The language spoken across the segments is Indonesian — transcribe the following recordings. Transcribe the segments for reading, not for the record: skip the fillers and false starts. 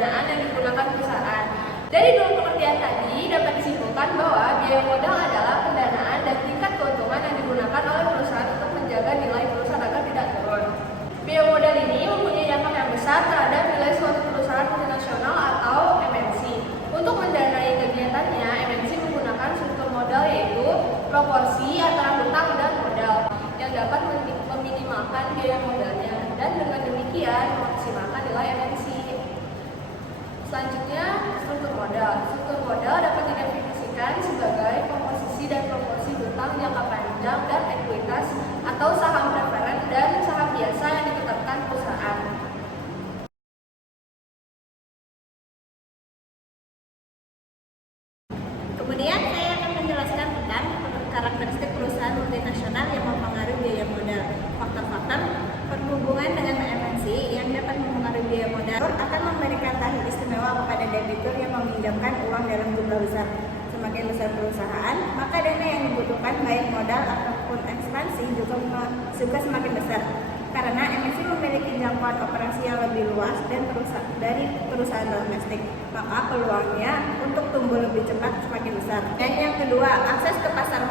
pendanaan yang digunakan perusahaan. Dari dua pengertian tadi dapat disimpulkan bahwa biaya modal adalah pendanaan dan tingkat keuntungan yang digunakan oleh perusahaan untuk menjaga nilai perusahaan agar tidak turun. Biaya modal ini mempunyai dampak yang besar terhadap nilai suatu perusahaan multinasional atau MNC. Untuk mendanai kegiatannya, MNC menggunakan struktur modal yaitu proporsi antara hutang dan modal yang dapat meminimalkan biaya modalnya dan dengan demikian memaksimalkan nilai MNC. Selanjutnya, struktur modal. Struktur modal dapat didefinisikan sebagai komposisi dan proporsi hutang jangka panjang dan ekuitas atau saham preferen dan saham biasa yang ditetapkan perusahaan. Kemudian saya akan menjelaskan tentang karakteristik perusahaan multinasional yang mempengaruhi biaya modal. Faktor-faktor berhubungan dengan MNC yang dapat mempengaruhi biaya modal akan memberikan tarif istimewa kepada debitur yang meminjamkan uang dalam jumlah besar. Semakin besar perusahaan, maka dana yang dibutuhkan baik modal ataupun ekspansi juga semakin besar. Karena MNC memiliki jangkauan operasi yang lebih luas dan dari perusahaan domestik, maka peluangnya untuk tumbuh lebih cepat semakin besar. Dan yang kedua, akses ke pasar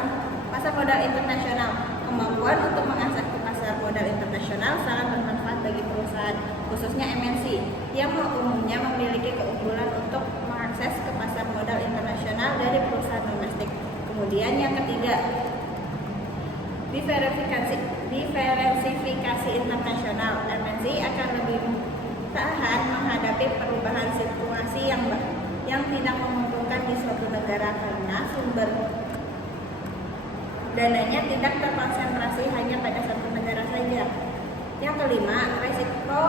modal internasional. Kemampuan untuk mengakses ke pasar modal internasional sangat bermanfaat bagi perusahaan, khususnya MNC, yang umumnya memiliki keunggulan untuk mengakses ke pasar modal internasional dari perusahaan domestik. Kemudian yang ketiga, diversifikasi internasional. MNC akan lebih tahan menghadapi perubahan situasi yang tidak menguntungkan di suatu negara karena sumber dananya tidak terkonsentrasi hanya pada satu negara saja. Yang kelima, risiko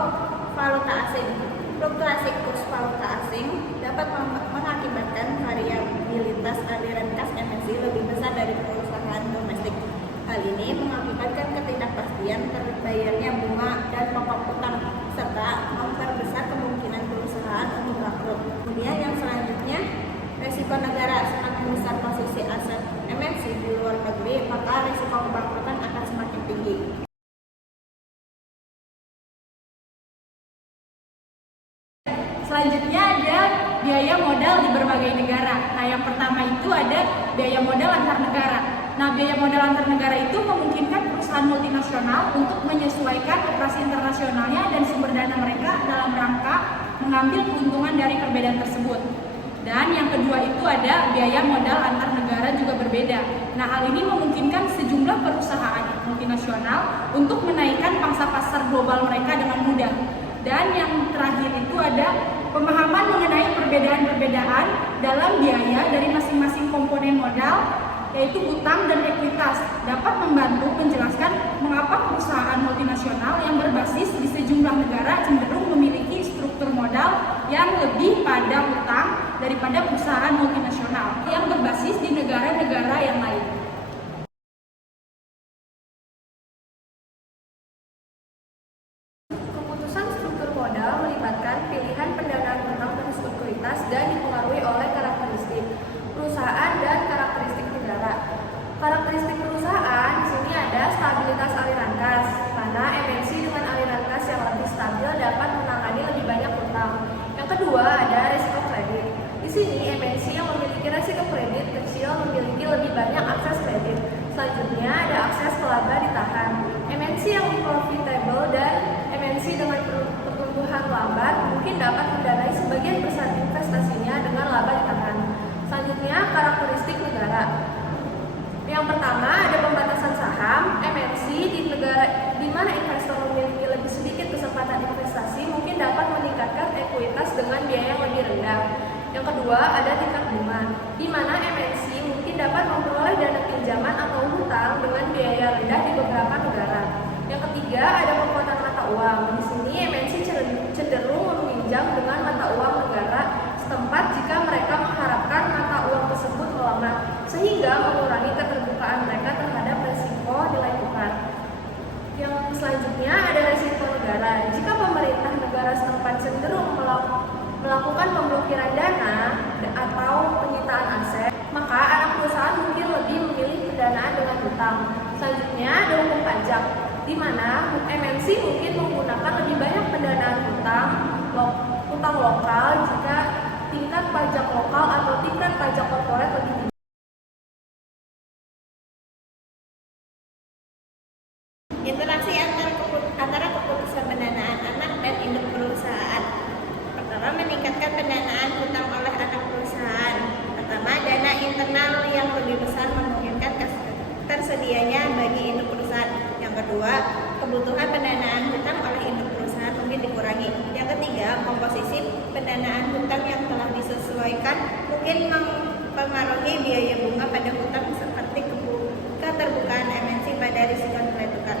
valuta asing. Fluktuasi kurs valuta asing dapat mengakibatkan variabilitas aliran kas MNC lebih besar dari perusahaan domestik. Hal ini mengakibatkan ketidakpastian terbayarnya bunga dan pokok utang serta memperbesar kemungkinan perusahaan untuk bangkrut. Kemudian yang selanjutnya, risiko negara. Semakin besar posisi aset MNC di luar negeri, maka risiko kebangkrutan akan semakin tinggi. Selanjutnya ada biaya modal di berbagai negara. Nah, yang pertama itu ada biaya modal antar negara. Nah, biaya modal antar negara itu memungkinkan perusahaan multinasional untuk menyesuaikan operasi internasionalnya dan sumber dana mereka dalam rangka mengambil keuntungan dari perbedaan tersebut. Dan yang kedua itu ada biaya modal antar negara juga berbeda. Nah, hal ini memungkinkan sejumlah perusahaan multinasional untuk menaikkan pangsa pasar global mereka dengan mudah. Dan yang terakhir itu ada pemahaman mengenai perbedaan-perbedaan dalam biaya dari masing-masing komponen modal, yaitu utang dan ekuitas, dapat membantu menjelaskan mengapa perusahaan multinasional yang berbasis di sejumlah negara cenderung memiliki struktur modal yang lebih pada utang daripada perusahaan multinasional yang berbasis di negara-negara yang lain. Keputusan struktur modal melibatkan pilihan pendanaan utang dan ekuitas dan dipengaruhi oleh karakteristik perusahaan dan karakteristik negara. Karakteristik perusahaan di sini ada stabilitas aliran kas, karena MNC dengan aliran kas yang lebih stabil dapat menangani lebih banyak utang. Yang kedua ada risiko kredit. Di sini MNC yang memiliki risiko kredit kecil memiliki lebih banyak akses kredit. Selanjutnya ada akses ke laba ditahan. MNC yang profitable dan MNC dengan pertumbuhan lambat mungkin dapat mendanai sebagian besar investasinya dengan laba ditahan. Selanjutnya karakteristik negara. Yang pertama ada pembatasan saham. MNC di negara di mana investor memiliki lebih sedikit kesempatan investasi mungkin dapat meningkatkan ekuitas dengan biaya yang lebih rendah. Yang kedua ada tingkat bunga, di mana MNC mungkin dapat memperoleh dana pinjaman atau hutang dengan biaya rendah di beberapa negara. Yang ketiga ada kekuatan mata uang. Di sini MNC cenderung meminjam dengan mata uang negara setempat jika mereka mengharapkan mata uang tersebut melemah, sehingga mengurangi keterbukaan mereka terhadap risiko nilai tukar. Yang selanjutnya ada risiko negara. Jika pemerintah negara setempat cenderung melakukan pemblokiran dana atau penyitaan aset, maka anak perusahaan mungkin lebih memilih pendanaan dengan hutang. Selanjutnya ada hukum pajak, di mana MNC mungkin menggunakan lebih banyak pendanaan hutang utang lokal jika tingkat pajak lokal atau tingkat pajak korporat lebih tinggi. Interaksi antara keputusan pendanaan anak dan induk perusahaan. Pertama, meningkatkan pendanaan hutang oleh anak perusahaan. Pertama, dana internal yang lebih besar memungkinkan tersedianya bagi induk perusahaan. Yang kedua, kebutuhan pendanaan hutang oleh induk perusahaan mungkin dikurangi. Yang ketiga, komposisi pendanaan hutang yang telah disesuaikan mungkin mempengaruhi biaya bunga pada hutang seperti keterbukaan MNC pada risiko nilai tukar.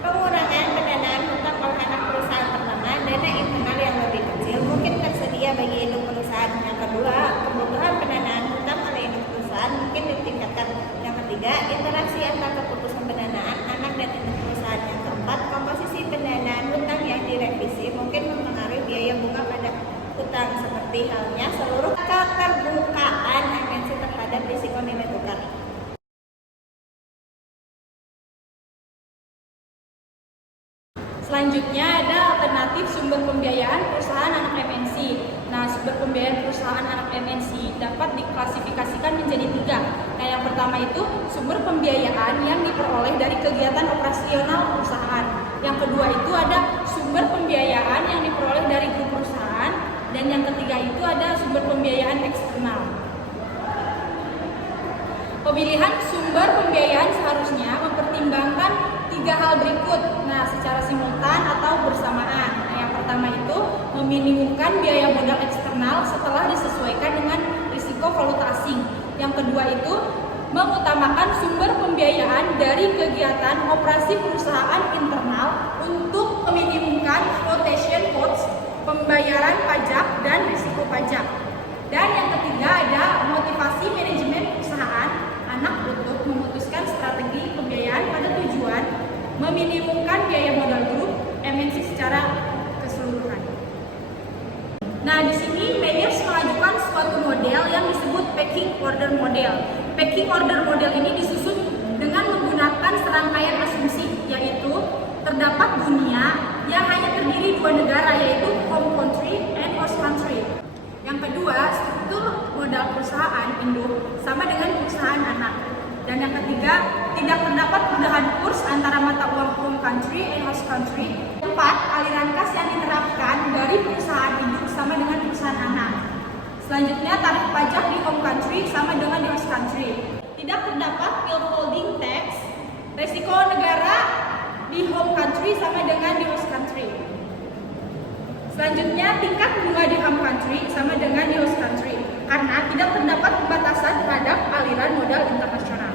Pengurangan pendanaan hutang oleh anak perusahaan. Pertama, dana internal yang lebih kecil mungkin tersedia bagi induk perusahaan. Yang kedua, kebutuhan pendanaan hutang oleh induk perusahaan mungkin ditingkatkan. Yang ketiga, interaksi antara keputusan pendanaan anak dan induk perusahaan. Yang keempat, komposisi pendanaan hutang yang direvisi mungkin mempengaruhi biaya bunga pada hutang, seperti halnya seluruh keterbukaan MNC terhadap risiko nilai tukar. Selanjutnya ada alternatif sumber pembiayaan perusahaan anak MNC. Nah, sumber pembiayaan perusahaan anak MNC dapat diklasifikasikan menjadi 3. Nah, yang pertama itu sumber pembiayaan yang diperoleh dari kegiatan operasional perusahaan. Yang kedua itu ada sumber pembiayaan yang diperoleh dari grup perusahaan. Dan yang ketiga itu ada sumber pembiayaan eksternal. Pemilihan sumber pembiayaan seharusnya mempertimbangkan 3 hal berikut. Nah, secara simultan atau bersamaan. Nah, yang pertama itu meminimumkan biaya modal eksternal setelah disesuaikan dengan risiko valuta asing. Yang kedua itu mengutamakan sumber pembiayaan dari kegiatan operasi perusahaan internal untuk meminimumkan flotation costs, pembayaran pajak dan risiko pajak. Dan yang ketiga ada motivasi manajemen perusahaan anak untuk memutuskan strategi pembiayaan pada tujuan meminimumkan biaya modal grup MNC secara keseluruhan. Nah, di sini Meyers mengajukan suatu model yang disebut pecking order model. Pecking order model ini disusun dengan menggunakan serangkaian asumsi, yaitu terdapat dunia yang hanya terdiri 2 negara, yaitu home country and host country. Yang kedua, struktur modal perusahaan induk sama dengan perusahaan anak. Dan yang ketiga, tidak terdapat perubahan kurs antara mata uang home country and host country. 4, aliran kas yang diterapkan dari perusahaan induk sama dengan perusahaan anak. Selanjutnya, tarif pajak di home country sama dengan di host country. Tidak terdapat withholding tax, resiko negara di home country sama dengan di host country. Selanjutnya, tingkat bunga di home country sama dengan di host country karena tidak terdapat pembatasan terhadap aliran modal internasional.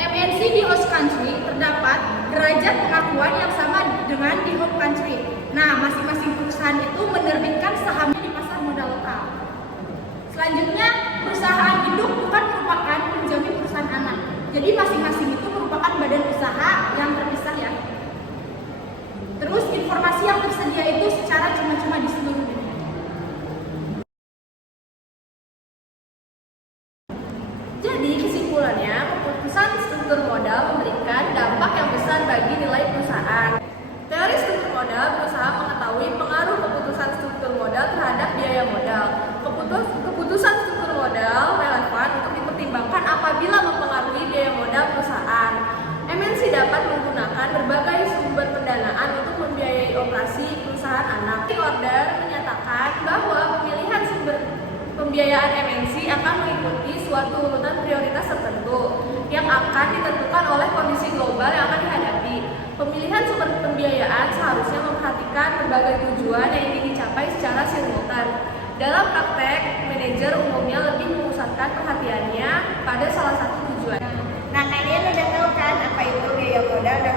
MNC di host country terdapat derajat pengakuan yang sama dengan di home country. Nah, masing-masing perusahaan itu menerbitkan sahamnya di pasar modal lokal. Selanjutnya, perusahaan induk bukan merupakan penjamin perusahaan anak. Jadi masing-masing itu merupakan badan usaha yang terpisah ya. Terus informasi yang tersedia itu secara cuma-cuma di seluruh dunia. Jadi kesimpulannya, keputusan struktur modal memberikan dampak yang besar bagi nilai perusahaan. Teori struktur modal berusaha mengetahui pengaruh keputusan struktur modal terhadap biaya modal. Keputusan struktur modal relevan untuk dipertimbangkan apabila mempengaruhi biaya modal perusahaan. MNC dapat menggunakan berbagai sumber pendanaan untuk membiayai operasi perusahaan anak. Order menyatakan bahwa pemilihan sumber pembiayaan MNC akan mengikuti suatu urutan prioritas tertentu yang akan ditentukan oleh kondisi global yang akan dihadapi. Pemilihan sumber pembiayaan seharusnya memperhatikan berbagai tujuan yang ingin dicapai secara simultan. Dalam praktek, manajer umumnya lebih memusatkan perhatiannya pada salah satu tujuan. Nah, kalian udah tahu kan apa itu biaya modal dan